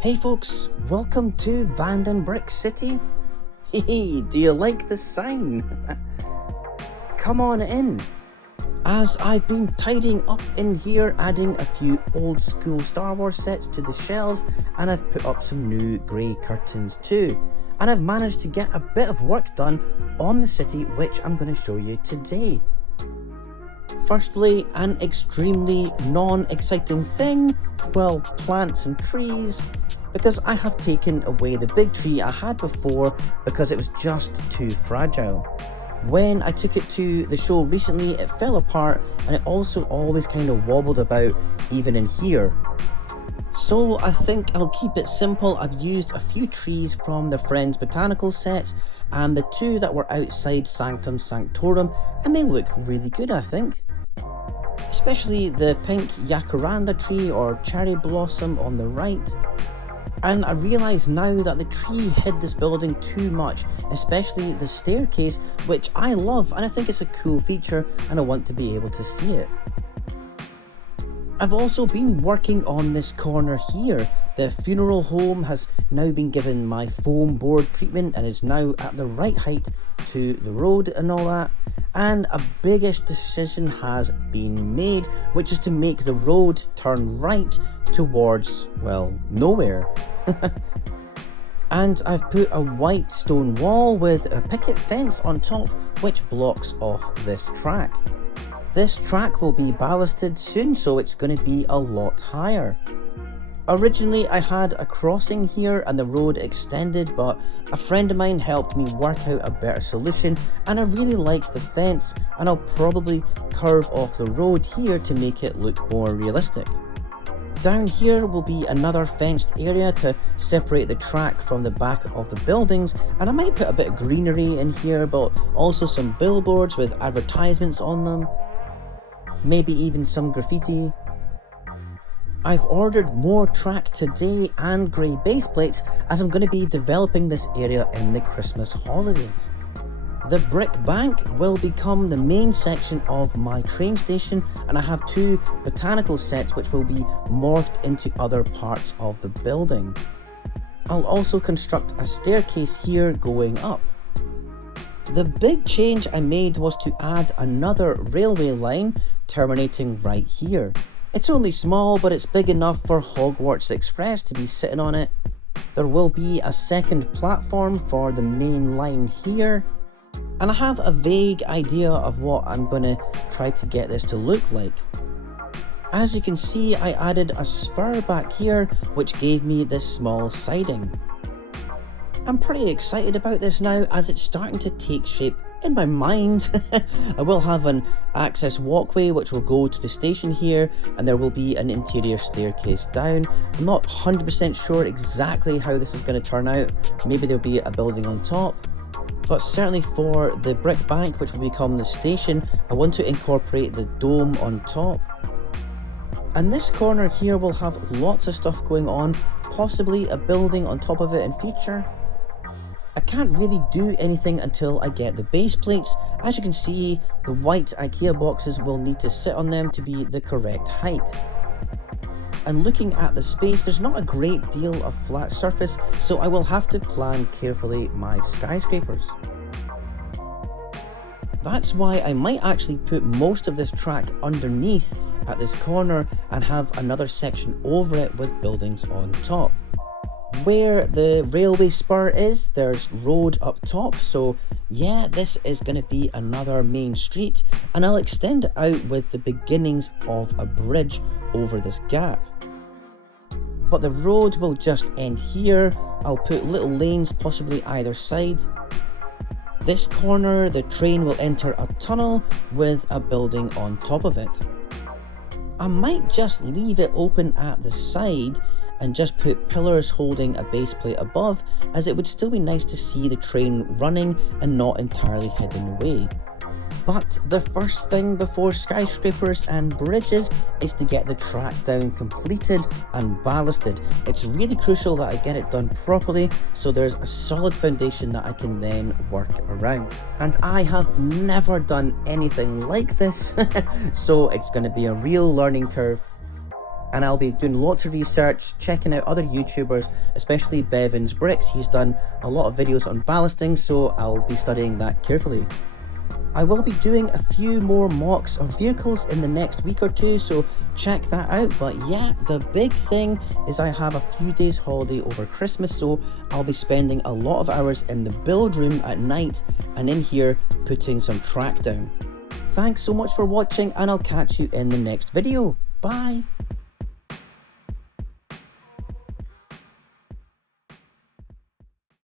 Hey folks, welcome to Vanden Brick City. Hey, do you like the sign? Come on in. As I've been tidying up in here, adding a few old school Star Wars sets to the shelves, and I've put up some new grey curtains too. And I've managed to get a bit of work done on the city, which I'm going to show you today. Firstly, an extremely non-exciting thing, well, plants and trees, because I have taken away the big tree I had before because it was just too fragile. When I took it to the show recently, it fell apart, and it also always kind of wobbled about, even in here. So I think I'll keep it simple. I've used a few trees from the Friends Botanical sets and the two that were outside Sanctum Sanctorum, and they look really good, I think. Especially the pink jacaranda tree or cherry blossom on the right. And I realise now that the tree hid this building too much, especially the staircase, which I love, and I think it's a cool feature and I want to be able to see it. I've also been working on this corner here. The funeral home has now been given my foam board treatment and is now at the right height to the road and all that. And a biggish decision has been made, which is to make the road turn right towards, well, nowhere. And I've put a white stone wall with a picket fence on top, which blocks off this track. This track will be ballasted soon, so it's going to be a lot higher. Originally I had a crossing here and the road extended, but a friend of mine helped me work out a better solution, and I really like the fence, and I'll probably curve off the road here to make it look more realistic. Down here will be another fenced area to separate the track from the back of the buildings, and I might put a bit of greenery in here, but also some billboards with advertisements on them. Maybe even some graffiti. I've ordered more track today and grey base plates, as I'm going to be developing this area in the Christmas holidays. The brick bank will become the main section of my train station, and I have two botanical sets which will be morphed into other parts of the building. I'll also construct a staircase here going up. The big change I made was to add another railway line terminating right here. It's only small, but it's big enough for Hogwarts Express to be sitting on it. There will be a second platform for the main line here, and I have a vague idea of what I'm going to try to get this to look like. As you can see, I added a spur back here, which gave me this small siding. I'm pretty excited about this now, as it's starting to take shape in my mind. I will have an access walkway which will go to the station here, and there will be an interior staircase down. I'm not 100% sure exactly how this is going to turn out. Maybe there'll be a building on top, but certainly for the brick bank, which will become the station, I want to incorporate the dome on top. And this corner here will have lots of stuff going on, possibly a building on top of it in future. I can't really do anything until I get the base plates. As you can see, the white IKEA boxes will need to sit on them to be the correct height. And looking at the space, there's not a great deal of flat surface, so I will have to plan carefully my skyscrapers. That's why I might actually put most of this track underneath at this corner and have another section over it with buildings on top. Where the railway spur is, there's road up top, so yeah, this is going to be another main street, and I'll extend it out with the beginnings of a bridge over this gap. But the road will just end here. I'll put little lanes possibly either side. This corner, the train will enter a tunnel with a building on top of it. I might just leave it open at the side and just put pillars holding a base plate above, as it would still be nice to see the train running and not entirely hidden away. But the first thing before skyscrapers and bridges is to get the track down completed and ballasted. It's really crucial that I get it done properly, so there's a solid foundation that I can then work around. And I have never done anything like this, so it's going to be a real learning curve. And I'll be doing lots of research, checking out other YouTubers, especially Bevan's Bricks. He's done a lot of videos on ballasting, so I'll be studying that carefully. I will be doing a few more mocks of vehicles in the next week or two, so check that out. But yeah, the big thing is I have a few days holiday over Christmas, so I'll be spending a lot of hours in the build room at night and in here putting some track down. Thanks so much for watching, and I'll catch you in the next video. Bye!